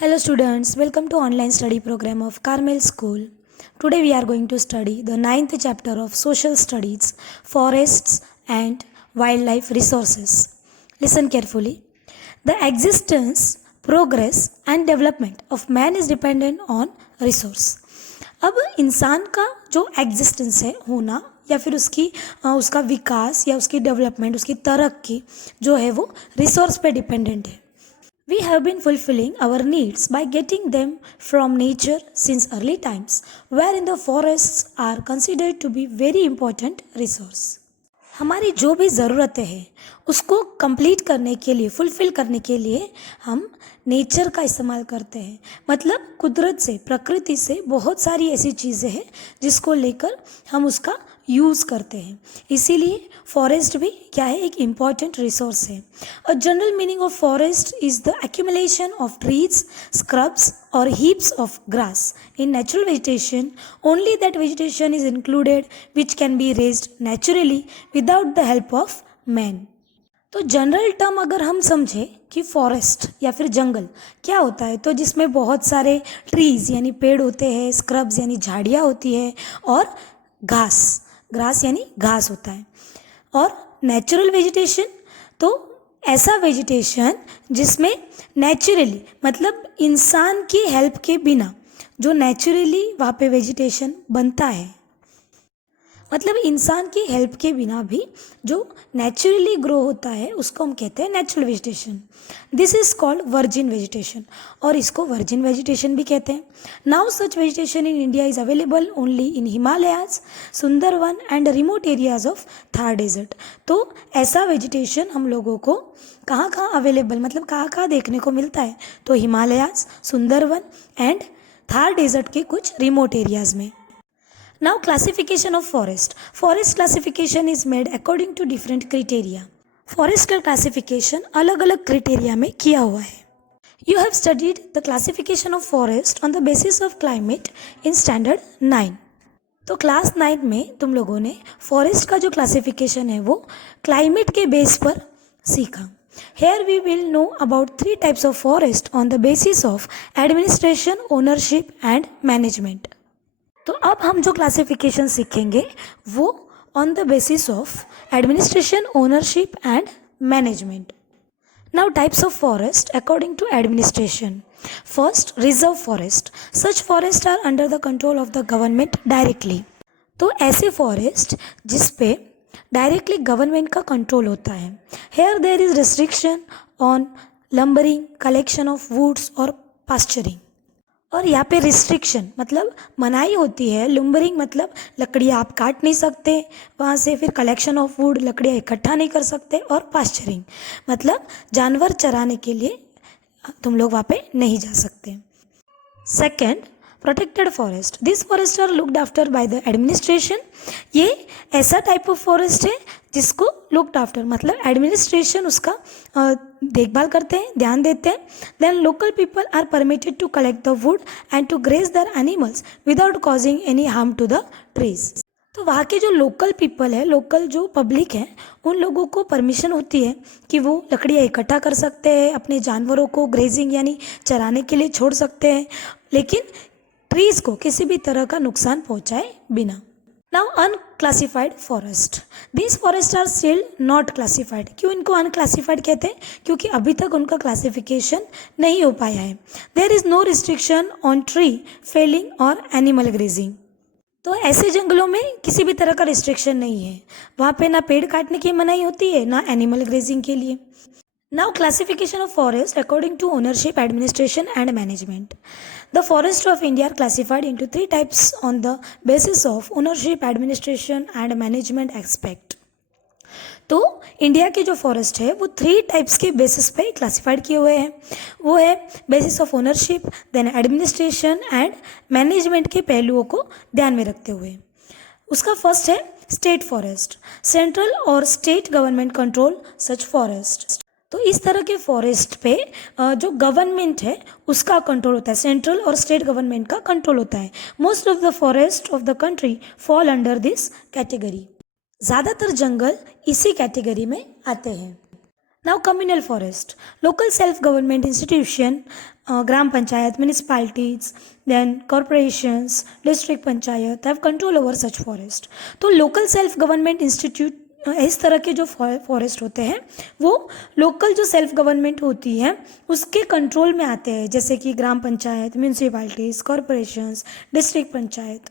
Hello students, welcome to online study program of Carmel School. Today we are going to study the ninth chapter of Social Studies, Forests and Wildlife Resources. Listen carefully. The existence, progress and development of man is dependent on resource. अब इंसान का जो existence है होना या फिर उसका विकास या उसकी डेवलपमेंट उसकी तरक्की जो है वो रिसोर्स पे डिपेंडेंट है. We have been fulfilling our needs by getting them from nature since early times, wherein the forests are considered to be very important resource. हमारी जो भी ज़रूरतें हैं उसको कंप्लीट करने के लिए फुलफ़िल करने के लिए हम नेचर का इस्तेमाल करते हैं. मतलब कुदरत से प्रकृति से बहुत सारी ऐसी चीज़ें हैं जिसको लेकर हम उसका यूज़ करते हैं. इसीलिए फॉरेस्ट भी क्या है, एक इम्पॉर्टेंट रिसोर्स है. A general meaning of forest is the accumulation of trees, scrubs और heaps of grass in natural vegetation. Only that vegetation is included which can be raised naturally without the help of man. तो general term अगर हम समझें कि forest या फिर जंगल क्या होता है, तो जिसमें बहुत सारे ट्रीज़ यानी पेड़ होते हैं, स्क्रब्स यानी झाड़ियाँ होती है और ग्रास यानी घास होता है. और नेचुरल वेजिटेशन तो ऐसा वेजिटेशन जिसमें नेचुरली मतलब इंसान की हेल्प के बिना जो नेचुरली वहाँ पे वेजिटेशन बनता है, मतलब इंसान की हेल्प के बिना भी जो नेचुरली ग्रो होता है उसको हम कहते हैं natural vegetation. This is called virgin vegetation और इसको वर्जिन वेजिटेशन भी कहते हैं. Now such vegetation in India is available only in Himalayas, Sundarban and remote areas of Thar desert. तो ऐसा वेजिटेशन हम लोगों को कहाँ कहाँ अवेलेबल मतलब कहाँ देखने को मिलता है, तो हिमालयाज, सुंदरवन एंड थार डेजर्ट के कुछ रिमोट एरियाज में. Now classification of forest. Forest classification is made according to different criteria. Forest का classification अलग अलग criteria में किया हुआ है. You have studied the classification of forest on the basis of climate in standard 9. तो class 9 में तुम लोगों ने फॉरेस्ट का जो क्लासिफिकेशन है वो क्लाइमेट के बेस पर सीखा. Here we will know about 3 types of forest on the basis of administration, ownership and management. तो अब हम जो क्लासिफिकेशन सीखेंगे वो on the basis of administration, ownership and management. Now types of forest according to administration. First, reserve forest. Such forest are under the control of the government directly. तो ऐसे forest जिस पे डायरेक्टली गवर्नमेंट का control होता है. Here there is restriction on lumbering, collection of woods और pasturing. और यहाँ पे रिस्ट्रिक्शन मतलब मनाही होती है. लुम्बरिंग मतलब लकड़ियाँ आप काट नहीं सकते वहाँ से, फिर कलेक्शन ऑफ वुड लकड़ियाँ इकट्ठा नहीं कर सकते, और पास्चरिंग मतलब जानवर चराने के लिए तुम लोग वहाँ पे नहीं जा सकते. Second, protected forest. This forest are looked after by the administration. ये ऐसा टाइप ऑफ फॉरेस्ट है जिसको लुक्ड आफ्टर मतलब एडमिनिस्ट्रेशन उसका देखभाल करते हैं, ध्यान देते हैं. Then local people are permitted to collect the wood and to graze their animals without causing any harm to the trees. तो वहाँ के जो लोकल पीपल है, लोकल जो पब्लिक है, उन लोगों को परमिशन होती है कि वो लकड़ियाँ इकट्ठा कर सकते हैं, अपने जानवरों को ग्रेजिंग यानी चराने के लिए छोड़ सकते हैं, लेकिन ट्रीज़ को किसी भी तरह का नुकसान पहुँचाए बिना. Now unclassified forest. This forest are still not classified. क्यों इनको अनक्लासिफाइड कहते हैं? क्योंकि अभी तक उनका क्लासिफिकेशन नहीं हो पाया है. There is no restriction on tree felling और एनिमल ग्रेजिंग. तो ऐसे जंगलों में किसी भी तरह का रिस्ट्रिक्शन नहीं है. वहाँ पे ना पेड़ काटने की मनाही होती है ना एनिमल ग्रेजिंग के लिए. Now classification of forest according to ownership, administration and management. The forests of India are classified into 3 types on the basis of ownership, administration and management aspect. तो इंडिया के जो फॉरेस्ट है वो 3 types के basis पे classified किए हुए हैं. वो है basis of ownership, then administration and management के पहलुओं को ध्यान में रखते हुए. उसका फर्स्ट है स्टेट फॉरेस्ट. सेंट्रल और स्टेट गवर्नमेंट कंट्रोल सच फॉरेस्ट. तो इस तरह के फॉरेस्ट पे जो गवर्नमेंट है उसका कंट्रोल होता है, सेंट्रल और स्टेट गवर्नमेंट का कंट्रोल होता है. Most of the forest of the country fall under this category. ज़्यादातर जंगल इसी कैटेगरी में आते हैं. Now communal forest. Local self government institution gram panchayat, municipalities, then corporations, district panchayat have control over such forest. तो local self government institute इस तरह के जो फॉरेस्ट होते हैं वो लोकल जो सेल्फ गवर्नमेंट होती है उसके कंट्रोल में आते हैं, जैसे कि gram panchayat, municipalities, corporations, district panchayat.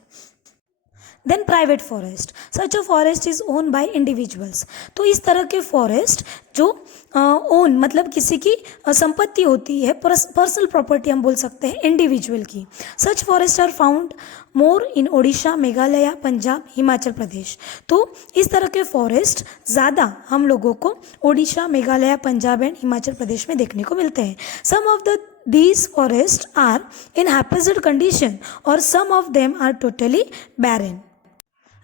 Then private forest, such a forest is own by individuals. तो इस तरह के फॉरेस्ट जो ओन मतलब किसी की संपत्ति होती है, पर्सनल प्रॉपर्टी हम बोल सकते हैं इंडिविजुअल की. Such forest are found more in Odisha, Meghalaya, Punjab, Himachal Pradesh. तो इस तरह के फॉरेस्ट ज़्यादा हम लोगों को ओडिशा, मेघालय, पंजाब एंड हिमाचल प्रदेश में देखने को मिलते हैं. Some of the these forests are in haphazard condition or some of them are totally barren.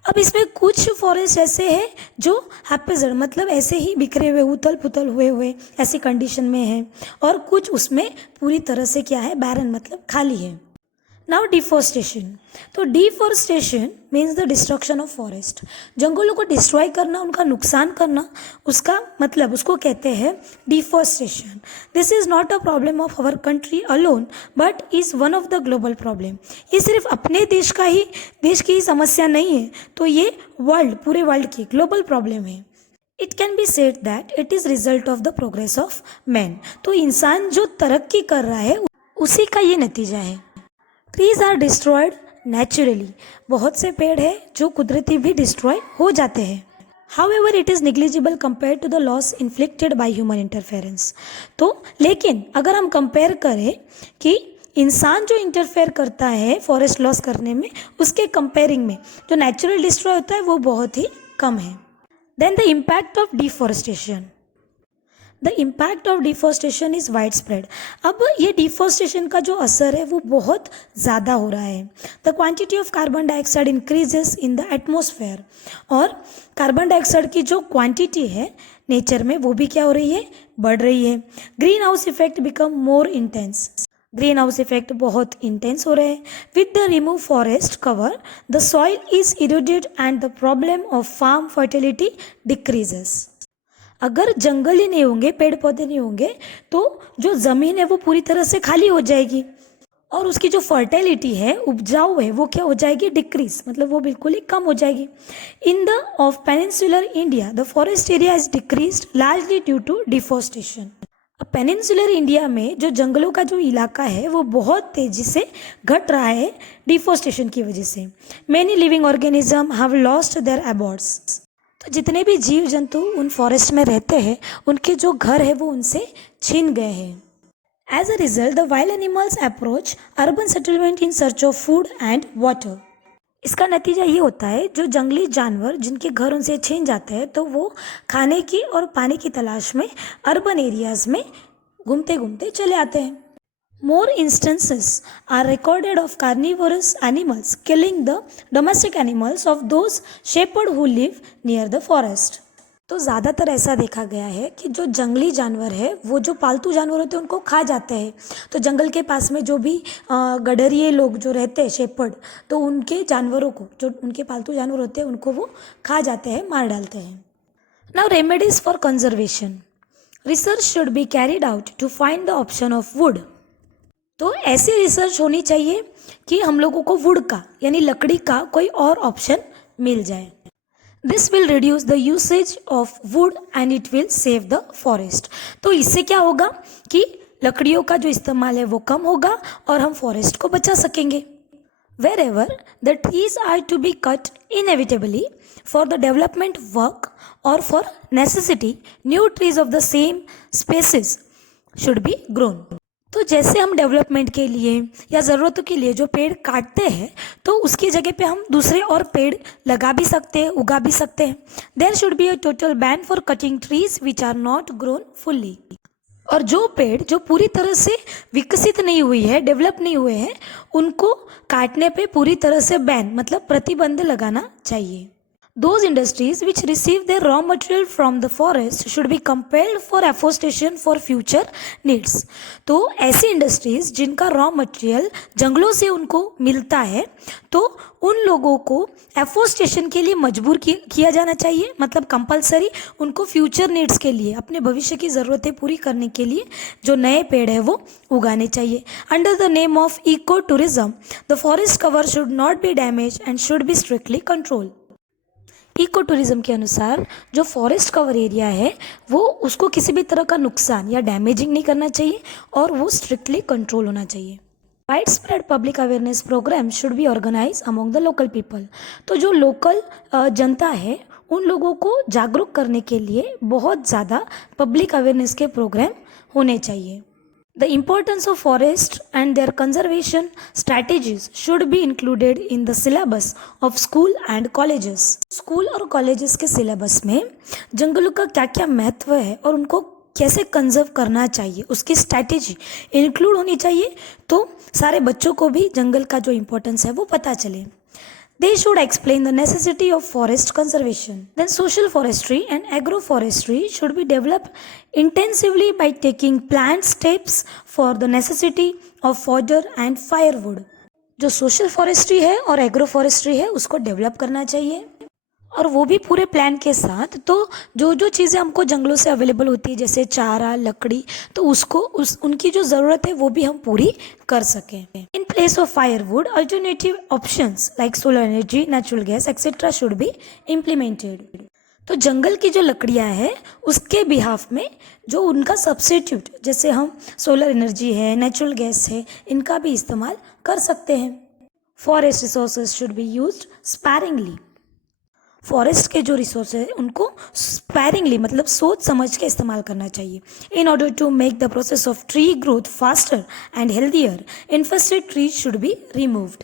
अब इसमें कुछ फॉरेस्ट ऐसे हैं जो हैपेजर्ड मतलब ऐसे ही बिखरे हुए, उथल पुथल हुए ऐसी कंडीशन में हैं, और कुछ उसमें पूरी तरह से क्या है, बैरन मतलब खाली है. Now deforestation. तो deforestation means the destruction of forest. जंगलों को डिस्ट्रॉय करना, उनका नुकसान करना, उसका मतलब उसको कहते हैं deforestation. This is not a problem of our country alone but is one of the global problem. ये सिर्फ अपने देश की ही समस्या नहीं है, तो ये पूरे वर्ल्ड की ग्लोबल प्रॉब्लम है. It can be said that it is result of the progress of man. तो इंसान जो तरक्की कर रहा है उसी का ये नतीजा है. Trees are destroyed naturally. बहुत से पेड़ हैं जो कुदरती भी डिस्ट्रॉय हो जाते हैं. However it is negligible compare to the loss inflicted by human interference. तो लेकिन अगर हम कंपेयर करें कि इंसान जो इंटरफेयर करता है फॉरेस्ट लॉस करने में, उसके कंपेयरिंग में जो नेचुरल डिस्ट्रॉय होता है वो बहुत ही कम है. Then the impact of deforestation. The impact of deforestation is wide spread. अब ये डिफॉरेस्टेशन का जो असर है वो बहुत ज़्यादा हो रहा है. The quantity of carbon dioxide increases in the atmosphere. और कार्बन डाइऑक्साइड की जो क्वांटिटी है नेचर में वो भी क्या हो रही है, बढ़ रही है. Green house effect become more intense. Green house effect बहुत इंटेंस हो रहे हैं. With the remove forest cover the soil is eroded and the problem of farm fertility decreases. अगर जंगल ही नहीं होंगे, पेड़ पौधे नहीं होंगे, तो जो ज़मीन है वो पूरी तरह से खाली हो जाएगी और उसकी जो फर्टिलिटी है, उपजाऊ है, वो क्या हो जाएगी, डिक्रीज मतलब वो बिल्कुल ही कम हो जाएगी. In the of peninsular India the forest area is decreased largely due to deforestation. अब पेनिनसुलर इंडिया में जो जंगलों का जो इलाका है वो बहुत तेज़ी से घट रहा है डिफॉरेस्टेशन की वजह से. Many living organism have lost their abodes. तो जितने भी जीव जंतु उन फॉरेस्ट में रहते हैं उनके जो घर है वो उनसे छीन गए हैं. As a result the wild animals approach urban settlement in search of food and water. इसका नतीजा ये होता है जो जंगली जानवर जिनके घर उनसे छीन जाते हैं तो वो खाने की और पानी की तलाश में अर्बन एरियाज में घूमते घूमते चले आते हैं. More instances are recorded of carnivorous animals killing the domestic animals of those shepherd who live near the forest. तो ज़्यादातर ऐसा देखा गया है कि जो जंगली जानवर है वो जो पालतू जानवर होते हैं उनको खा जाते हैं. तो जंगल के पास में जो भी गडरिए लोग जो रहते हैं शेपर्ड, तो उनके जानवरों को, जो उनके पालतू जानवर होते हैं उनको वो खा जाते हैं, मार डालते हैं. Now remedies for conservation. Research should be carried out to find the option of wood. तो ऐसी रिसर्च होनी चाहिए कि हम लोगों को वुड का यानी लकड़ी का कोई और ऑप्शन मिल जाए. This will reduce the usage of would and it will save the forest. तो इससे क्या होगा कि लकड़ियों का जो इस्तेमाल है वो कम होगा और हम फॉरेस्ट को बचा सकेंगे. Wherever the trees are to be cut inevitably for the development work or for necessity, new trees of the same species should be grown. तो जैसे हम डेवलपमेंट के लिए या ज़रूरतों के लिए जो पेड़ काटते हैं तो उसकी जगह पे हम दूसरे और पेड़ लगा भी सकते हैं, उगा भी सकते हैं. There should be a total ban for cutting trees which are not grown fully. और जो पेड़ जो पूरी तरह से विकसित नहीं हुई है, डेवलप नहीं हुए हैं, उनको काटने पे पूरी तरह से बैन मतलब प्रतिबंध लगाना चाहिए. Those industries which receive their raw material from the forest should be compelled for afforestation for future needs. तो ऐसी इंडस्ट्रीज जिनका रॉ मटेरियल जंगलों से उनको मिलता है तो उन लोगों को एफोरेस्टेशन के लिए मजबूर किया जाना चाहिए, मतलब कंपलसरी उनको फ्यूचर नीड्स के लिए, अपने भविष्य की ज़रूरतें पूरी करने के लिए जो नए पेड़ है वो उगाने चाहिए. Under the name of eco tourism the forest cover should not be damage and should be strictly control. Eco tourism के अनुसार जो फॉरेस्ट कवर एरिया है वो उसको किसी भी तरह का नुकसान या डैमेजिंग नहीं करना चाहिए और वो स्ट्रिक्टली कंट्रोल होना चाहिए. Wide spread public awareness program should be organize among the local people. तो जो लोकल जनता है उन लोगों को जागरूक करने के लिए बहुत ज़्यादा पब्लिक अवेयरनेस के प्रोग्राम होने चाहिए. The importance of forest and their conservation strategies should be included in the syllabus of school and colleges. School और कॉलेजेस के सिलेबस में जंगलों का क्या क्या महत्व है और उनको कैसे कंजर्व करना चाहिए उसकी स्ट्रैटेजी इंक्लूड होनी चाहिए, तो सारे बच्चों को भी जंगल का जो इम्पोर्टेंस है वो पता चले. They should explain the necessity of forest conservation. Then social forestry and agroforestry should be developed intensively by taking planned steps for the necessity of fodder and firewood. जो सोशल फॉरेस्ट्री है और agro forestry है उसको develop करना चाहिए और वो भी पूरे प्लान के साथ. तो जो जो चीज़ें हमको जंगलों से अवेलेबल होती है जैसे चारा, लकड़ी, तो उसको उनकी जो ज़रूरत है वो भी हम पूरी कर सकें. In place of firewood alternative options like solar energy, natural gas etcetera should be implemented. तो जंगल की जो लकड़ियाँ हैं उसके बिहाफ में जो उनका सब्स्टिट्यूट जैसे हम सोलर एनर्जी है, नेचुरल गैस है, इनका भी इस्तेमाल कर सकते हैं. Forest resources should be used sparingly. Forest के जो रिसोर्स है उनको स्पैरिंगली मतलब सोच समझ के इस्तेमाल करना चाहिए. In order to make the process of tree growth faster and healthier infested trees should be removed.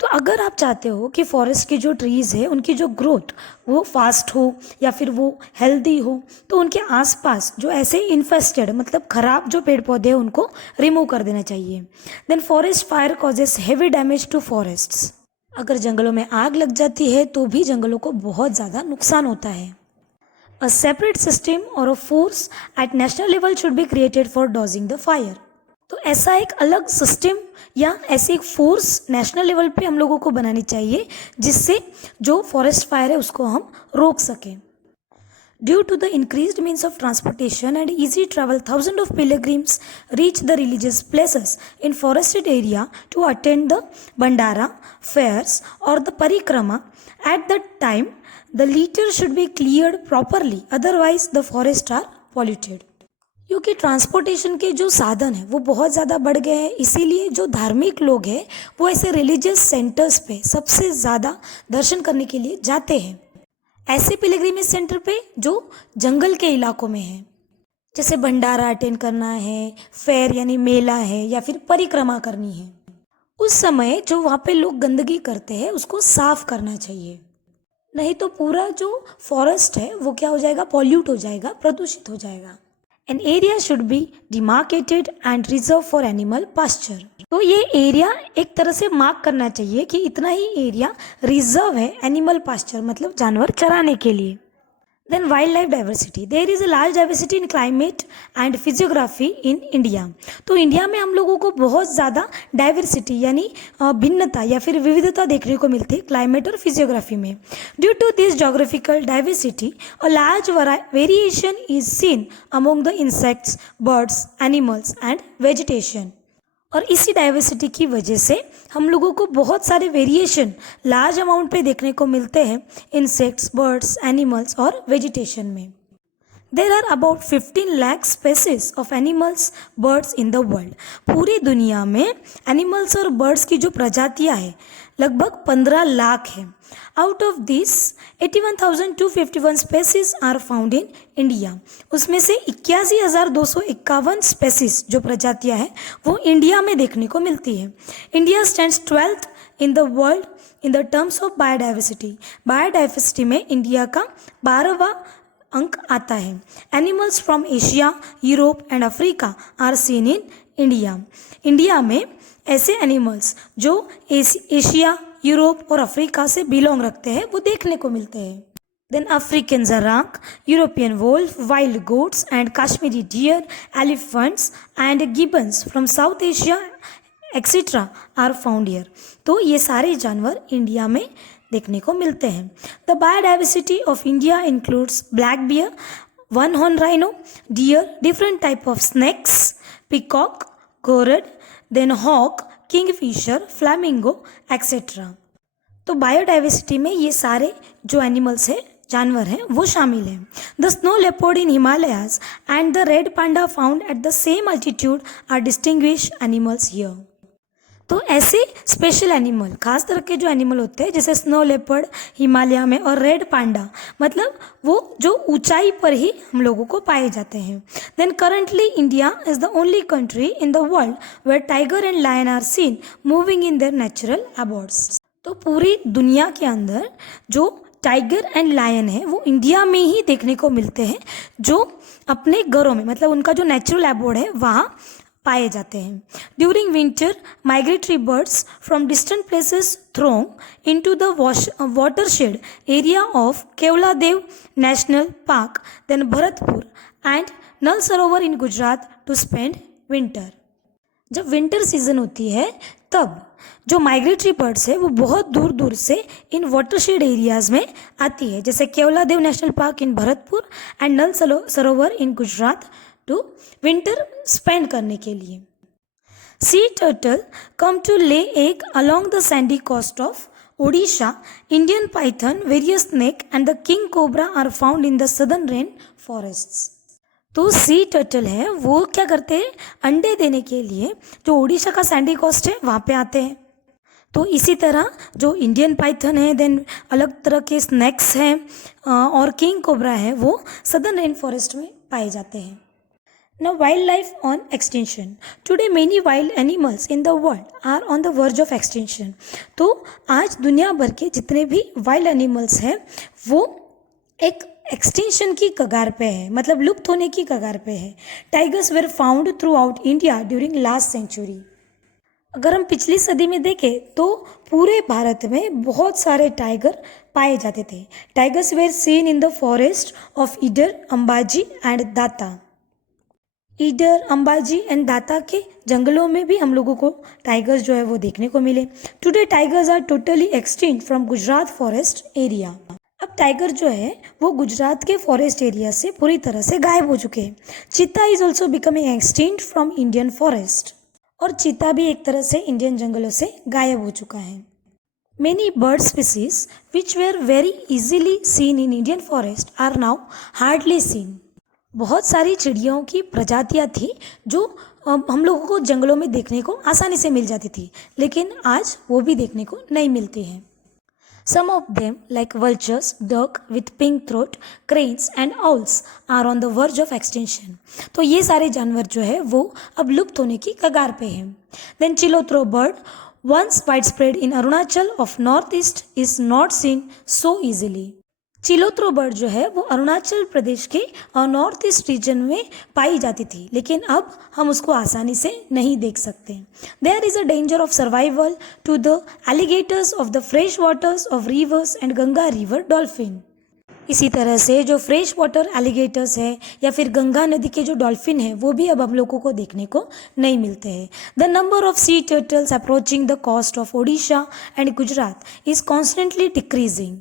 तो अगर आप चाहते हो कि फॉरेस्ट की जो ट्रीज़ है उनकी जो ग्रोथ वो फास्ट हो या फिर वो हेल्दी हो तो उनके आसपास जो ऐसे इन्फेस्टेड मतलब ख़राब जो पेड़ पौधे हैं उनको रिमूव कर देना चाहिए. Then forest fire causes heavy damage to forests. अगर जंगलों में आग लग जाती है तो भी जंगलों को बहुत ज़्यादा नुकसान होता है. अ सेपरेट सिस्टम और a force at national level should be created for dodging the fire. तो ऐसा एक अलग सिस्टम या ऐसी एक फोर्स नेशनल लेवल पे हम लोगों को बनानी चाहिए जिससे जो फॉरेस्ट फायर है उसको हम रोक सकें. Due to the increased means of transportation and easy travel, thousands of pilgrims reach the religious places in forested area to attend the Bandara, fairs or the Parikrama. At that time, the litter should be cleared properly, otherwise the forests are polluted. क्योंकि transportation के जो साधन है वो बहुत ज़्यादा बढ़ गए हैं, इसीलिए जो धार्मिक लोग हैं वो ऐसे रिलीजियस सेंटर्स पे सबसे ज़्यादा दर्शन करने के लिए जाते हैं. ऐसे पिलग्रिमेज सेंटर पे जो जंगल के इलाकों में है, जैसे भंडारा अटेंड करना है, फेयर यानी मेला है या फिर परिक्रमा करनी है, उस समय जो वहाँ पे लोग गंदगी करते हैं उसको साफ करना चाहिए. नहीं तो पूरा जो फॉरेस्ट है वो क्या हो जाएगा, पॉल्यूट हो जाएगा, प्रदूषित हो जाएगा. An area should be demarcated and reserved for animal pasture. तो ये एरिया एक तरह से मार्क करना चाहिए कि इतना ही एरिया रिजर्व है एनिमल पास्चर मतलब जानवर चराने के लिए. Then wildlife diversity. There is a large diversity in climate and physiography in India. तो इंडिया में हम लोगों को बहुत ज़्यादा डाइवर्सिटी यानी भिन्नता या फिर विविधता देखने को मिलती है क्लाइमेट और फिजियोग्राफी में. Due to this geographical diversity, a large variation is seen among the insects, birds, animals and vegetation. और इसी डाइवर्सिटी की वजह से हम लोगों को बहुत सारे वेरिएशन लार्ज अमाउंट पे देखने को मिलते हैं इंसेक्ट्स, बर्ड्स, एनिमल्स और वेजिटेशन में. There are about 15 lakh species of animals, birds in the world. पूरी दुनिया में एनिमल्स और बर्ड्स की जो प्रजातियां हैं लगभग 15 लाख हैं. Out of this 81,251 species are found in India. उसमें से 81,251 स्पेसीज जो प्रजातियां हैं वो इंडिया में देखने को मिलती है. India stands 12th in the world in the terms of biodiversity. Biodiversity में इंडिया का 12वां अंक आता है. Animals from Asia, Europe and Africa are seen in India. India में ऐसे एनिमल्स जो एशिया, यूरोप और अफ्रीका से बिलोंग रखते हैं वो देखने को मिलते हैं। Then African zarak, European wolf, wild goats and Kashmiri deer, elephants and gibbons from South Asia etc. are found here. तो ये सारे जानवर इंडिया में देखने को मिलते हैं। The biodiversity of India includes black bear, one horn rhino, deer, different type of snakes, peacock, gorad, then hawk, kingfisher, flamingo etc. तो बायोडाइवर्सिटी में ये सारे जो एनिमल्स हैं जानवर हैं वो शामिल हैं। The snow leopard in Himalayas and the red panda found at the same altitude are distinguish animals here. तो ऐसे स्पेशल एनिमल, खास तरह के जो एनिमल होते हैं जैसे स्नो लेपर्ड हिमालय में और रेड पांडा, मतलब वो जो ऊंचाई पर ही हम लोगों को पाए जाते हैं। Then currently India is the only country in the world where tiger and lion are seen moving in their natural abodes. तो पूरी दुनिया के अंदर जो टाइगर एंड लायन है वो इंडिया में ही देखने को मिलते हैं, जो अपने घरों में मतलब उनका जो नेचुरल एबोर्ड है वहाँ पाए जाते हैं। During winter migratory birds from distant places throng into the watershed area of Keoladeo national park, then Bharatpur and Nal Sarovar in Gujarat to spend winter. जब विंटर सीजन होती है तब जो माइग्रेटरी बर्ड्स है वो बहुत दूर दूर से इन वाटरशेड एरियाज में आती है, जैसे Keoladeo national park in Bharatpur and Nal Sarovar in Gujarat to winter spend करने के लिए। Sea turtle come to lay egg along the sandy coast of Odisha, Indian python, various snake and the king cobra are found in the southern rain forests. तो sea turtle है वो क्या करते हैं, अंडे देने के लिए जो ओडिशा का सैंडी कोस्ट है वहाँ पे आते हैं। तो इसी तरह जो इंडियन पाइथन है, देन अलग तरह के स्नैक्स हैं और किंग कोबरा है वो सदर्न रेन फॉरेस्ट में पाए जाते हैं। Now wildlife on extinction. Today many wild animals in the world are on the verge of extinction. तो आज दुनिया भर के जितने भी वाइल्ड एनिमल्स हैं वो एक एक्सटिंक्शन की कगार पे है, मतलब लुप्त होने की कगार पे है। Tigers were found throughout India during last century. अगर हम पिछली सदी में देखें तो पूरे भारत में बहुत सारे टाइगर पाए जाते थे। Tigers were seen in the forest of Idar, Ambaji and Data. Idar, Ambaji and दाता के जंगलों में भी हम लोगों को टाइगर्स जो है वो देखने को मिले। Today tigers are totally extinct from Gujarat forest area. अब टाइगर जो है वो गुजरात के फॉरेस्ट एरिया से पूरी तरह से गायब हो चुके हैं। चीता is also becoming extinct from Indian forest, और चीता भी एक तरह से इंडियन जंगलों से गायब हो चुका है। Many bird species which were very easily seen in Indian forest are now hardly seen. बहुत सारी चिड़ियों की प्रजातियां थी जो हम लोगों को जंगलों में देखने को आसानी से मिल जाती थी, लेकिन आज वो भी देखने को नहीं मिलती हैं। Some of them like vultures, duck with pink throat, cranes and owls are on the verge of extinction. तो ये सारे जानवर जो है वो अब लुप्त होने की कगार पे हैं। Then चिलोत्रो bird, once widespread in Arunachal of northeast, is not seen so easily. चिलोत्रो बर्ड जो है वो अरुणाचल प्रदेश के नॉर्थ ईस्ट रीजन में पाई जाती थी, लेकिन अब हम उसको आसानी से नहीं देख सकते। There is a danger of survival to the alligators of the fresh waters of rivers and Ganga river dolphin. इसी तरह से जो फ्रेश वाटर एलिगेटर्स है या फिर गंगा नदी के जो डॉल्फिन है वो भी अब हम लोगों को देखने को नहीं मिलते हैं। The number of sea turtles approaching the coast of Odisha and Gujarat is constantly decreasing.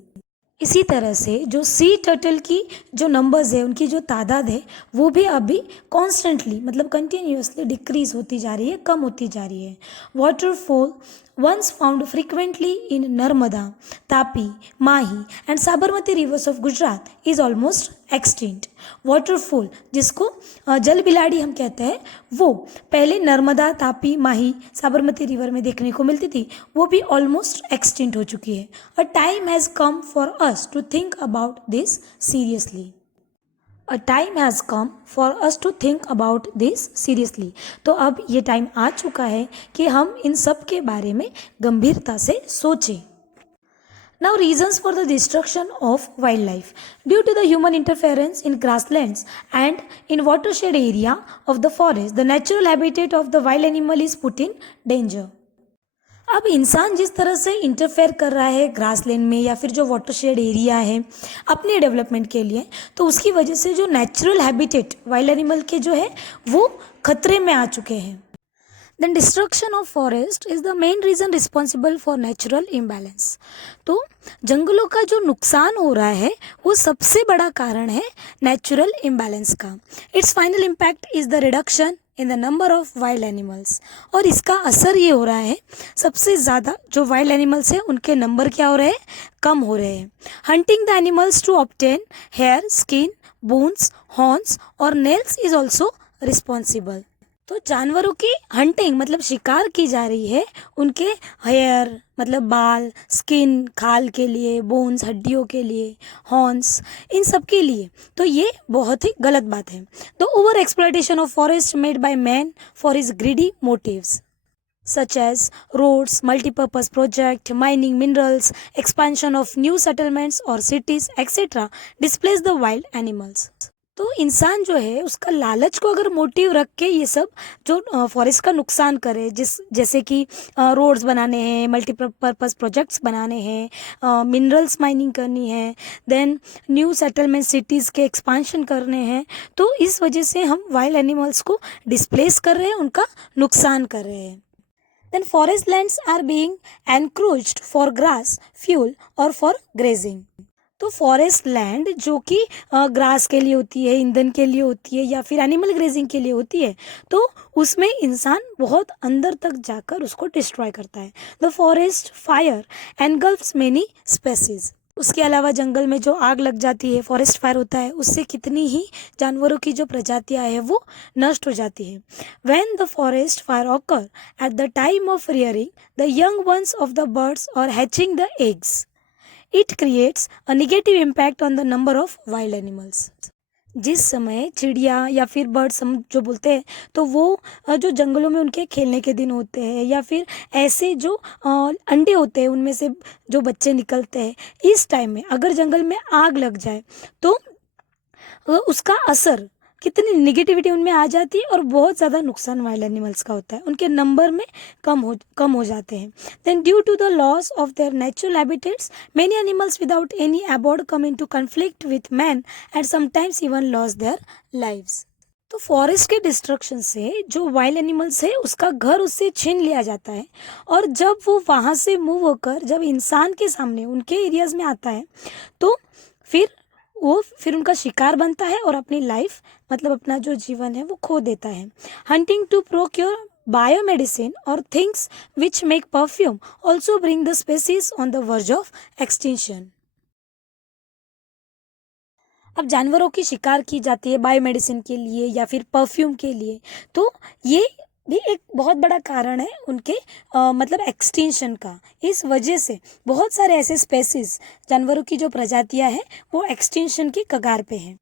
इसी तरह से जो सी टर्टल की जो नंबर्स है, उनकी जो तादाद है वो भी अभी कॉन्स्टेंटली मतलब कंटिन्यूसली डिक्रीज होती जा रही है, कम होती जा रही है। Waterfall once found frequently in Narmada, Tapi, Mahi and Sabarmati rivers of Gujarat is almost extinct. Waterfall जिसको जल बिलाड़ी हम कहते हैं वो पहले नर्मदा, तापी, माही, साबरमती रिवर में देखने को मिलती थी, वो भी ऑलमोस्ट एक्सटिंक्ट हो चुकी है। A time has come for us to think about this seriously. A time has come for us to think about this seriously. तो अब ये टाइम आ चुका है कि हम इन सब के बारे में गंभीरता से सोचें। Now reasons for the destruction of wildlife. Due to the human interference in grasslands and in watershed area of the forest, the natural habitat of the wild animal is put in danger. अब इंसान जिस तरह से interfere कर रहा है grassland में या फिर जो वाटरशेड एरिया है अपने डेवलपमेंट के लिए, तो उसकी वजह से जो नेचुरल हैबिटेट वाइल्ड एनिमल के जो है वो खतरे में आ चुके हैं. Then destruction of forest is the main reason responsible for natural imbalance. तो जंगलों का जो नुकसान हो रहा है वो सबसे बड़ा कारण है नेचुरल इम्बैलेंस का. It's final impact is the reduction in the number of wild animals. और इसका असर ये हो रहा है सबसे ज़्यादा जो वाइल्ड एनिमल्स हैं उनके नंबर क्या हो रहे हैं, कम हो रहे हैं. Hunting the animals to obtain hair, skin, bones, horns और नेल्स इज़ ऑल्सो रिस्पॉन्सिबल. तो जानवरों की हंटिंग मतलब शिकार की जा रही है उनके हेयर मतलब बाल, स्किन खाल के लिए, बोन्स हड्डियों के लिए, हॉर्न्स इन सब के लिए. तो ये बहुत ही गलत बात है. The over exploitation of forest made by man for his greedy motives such as roads, multipurpose project, mining minerals, expansion of new settlements or cities, etc. displace the wild animals. तो इंसान जो है उसका लालच को अगर मोटिव रख के ये सब जो फॉरेस्ट का नुकसान करे, जैसे कि रोड्स बनाने हैं, मल्टीपर्पज़ प्रोजेक्ट्स बनाने हैं, मिनरल्स माइनिंग करनी है, देन न्यू सेटलमेंट सिटीज़ के एक्सपांशन करने हैं, तो इस वजह से हम वाइल्ड एनिमल्स को डिस्प्लेस कर रहे हैं, उनका नुकसान कर रहे हैं. Then forest lands are being encroached for grass, fuel और for grazing. तो फॉरेस्ट लैंड जो कि ग्रास के लिए होती है, ईंधन के लिए होती है या फिर एनिमल ग्रेजिंग के लिए होती है, तो उसमें इंसान बहुत अंदर तक जाकर उसको डिस्ट्रॉय करता है. The forest fire engulfs many species. उसके अलावा जंगल में जो आग लग जाती है, फॉरेस्ट फायर होता है, उससे कितनी ही जानवरों की जो प्रजातियां हैं वो नष्ट हो जाती है. When the forest fire occur at the time of rearing the young ones of the birds और hatching the eggs, it creates a negative impact on the number of wild animals. जिस समय चिड़िया या फिर बर्ड्स हम जो बोलते हैं, तो वो जो जंगलों में उनके खेलने के दिन होते हैं या फिर ऐसे जो अंडे होते हैं उनमें से जो बच्चे निकलते हैं, इस टाइम में अगर जंगल में आग लग जाए तो उसका असर कितनी निगेटिविटी उनमें आ जाती है और बहुत ज़्यादा नुकसान वाइल्ड एनिमल्स का होता है, उनके नंबर में कम हो जाते हैं. Then due to the loss of their natural habitats many animals without any abode come into conflict with man and sometimes even lose their lives. तो फॉरेस्ट के डिस्ट्रक्शन से जो वाइल्ड एनिमल्स है उसका घर उससे छीन लिया जाता है, और जब वो वहाँ से मूव होकर जब इंसान के सामने उनके एरियाज़ में आता है तो फिर उनका शिकार बनता है और अपनी लाइफ मतलब अपना जो जीवन है वो खो देता है. हंटिंग टू प्रोक्योर बायोमेडिसिन और things which make perfume also bring the species on the verge of extinction. अब जानवरों की शिकार की जाती है बायोमेडिसिन के लिए या फिर परफ्यूम के लिए, तो ये भी एक बहुत बड़ा कारण है उनके मतलब एक्सटिंक्शन का. इस वजह से बहुत सारे ऐसे स्पेसीज जानवरों की जो प्रजातियां हैं वो एक्सटिंक्शन की कगार पे हैं.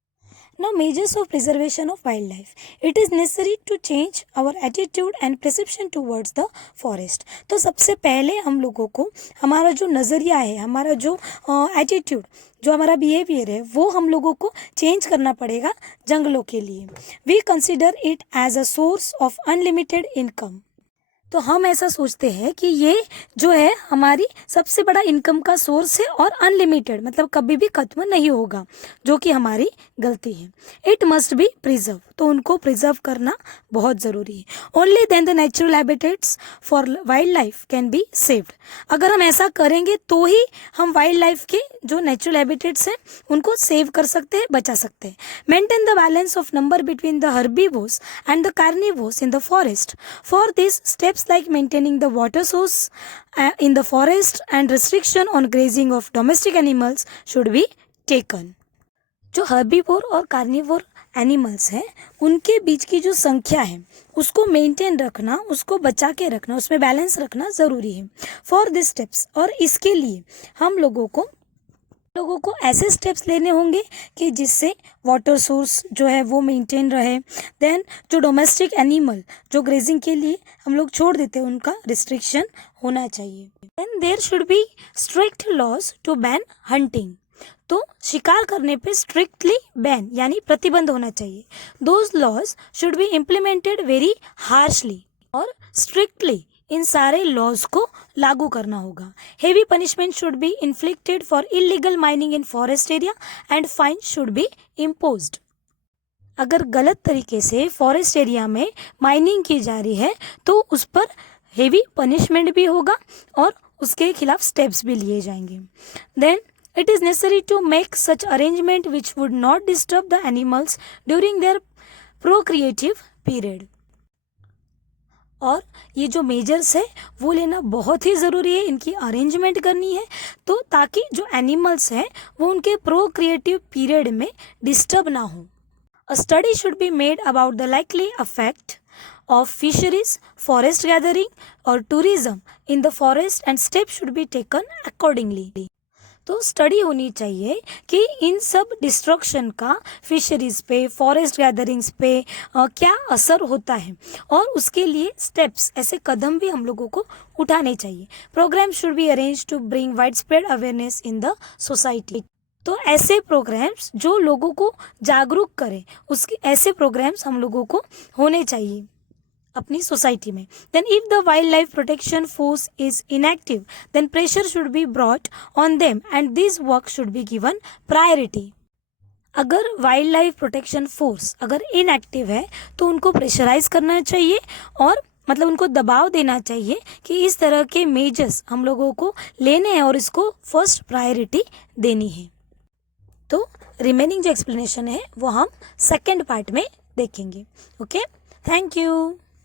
Now, measures of preservation of wildlife. It is necessary to change our attitude and perception towards the forest. तो सबसे पहले हम लोगों को हमारा जो नज़रिया है, हमारा जो एटीट्यूड, जो हमारा बिहेवियर है, वो हम लोगों को चेंज करना पड़ेगा जंगलों के लिए. We consider it as a source of unlimited income. तो हम ऐसा सोचते हैं कि ये जो है हमारी सबसे बड़ा इनकम का सोर्स है और अनलिमिटेड मतलब कभी भी खत्म नहीं होगा, जो कि हमारी गलती है. It must be preserve. तो उनको प्रिजर्व करना बहुत ज़रूरी है. Only then the natural habitats for wild life can be saved. अगर हम ऐसा करेंगे तो ही हम वाइल्ड लाइफ के जो नेचुरल हैबिटेट्स हैं उनको सेव कर सकते हैं, बचा सकते हैं. Maintain the balance of number between the herbivores and the carnivores in the forest. For this steps like maintaining the water source in the forest and restriction on grazing of domestic animals should be taken. जो herbivore और carnivore animals हैं उनके बीच की जो संख्या है उसको maintain रखना, उसको बचा के रखना, उसमें बैलेंस रखना ज़रूरी है. फॉर दिस स्टेप्स, और इसके लिए हम लोगों को ऐसे स्टेप्स लेने होंगे कि जिससे वाटर सोर्स जो है वो मेंटेन रहे. देन जो डोमेस्टिक एनिमल जो ग्रेजिंग के लिए हम लोग छोड़ देते हैं उनका रिस्ट्रिक्शन होना चाहिए. Then there should be strict laws to ban hunting. तो शिकार करने पे स्ट्रिक्टली बैन यानी प्रतिबंध होना चाहिए. Those laws should be implemented very harshly और स्ट्रिक्टली इन सारे लॉज को लागू करना होगा। Heavy punishment should be inflicted for illegal mining in forest area and fine should be imposed. अगर गलत तरीके से फॉरेस्ट एरिया में माइनिंग की जा रही है तो उस पर हेवी पनिशमेंट भी होगा और उसके खिलाफ स्टेप्स भी लिए जाएंगे। Then it is necessary to make such arrangement which would not disturb the animals during their procreative period। और ये जो मेजर्स है वो लेना बहुत ही ज़रूरी है, इनकी अरेंजमेंट करनी है तो ताकि जो एनिमल्स हैं वो उनके प्रोक्रिएटिव पीरियड में डिस्टर्ब ना हो। A study should be made about the likely effect of fisheries, forest gathering or tourism in the forest and steps should be taken accordingly। तो स्टडी होनी चाहिए कि इन सब डिस्ट्रक्शन का फिशरीज पे, फॉरेस्ट गैदरिंग्स पे क्या असर होता है और उसके लिए स्टेप्स, ऐसे कदम भी हम लोगों को उठाने चाहिए। Program should be arrange to bring wide spread awareness in the society. तो ऐसे प्रोग्राम्स जो लोगों को जागरूक करें, उसके ऐसे प्रोग्राम्स हम लोगों को होने चाहिए अपनी सोसाइटी में। Then if the wild life protection force is inactive then pressure should be brought on them and this work should be given priority. अगर वाइल्ड लाइफ प्रोटेक्शन फोर्स अगर इनएक्टिव है तो उनको प्रेशराइज करना चाहिए और मतलब उनको दबाव देना चाहिए कि इस तरह के मेजर्स हम लोगों को लेने हैं और इसको फर्स्ट प्रायोरिटी देनी है। तो रिमेनिंग जो एक्सप्लेनेशन है वो हम सेकेंड पार्ट में देखेंगे। Okay, thank you.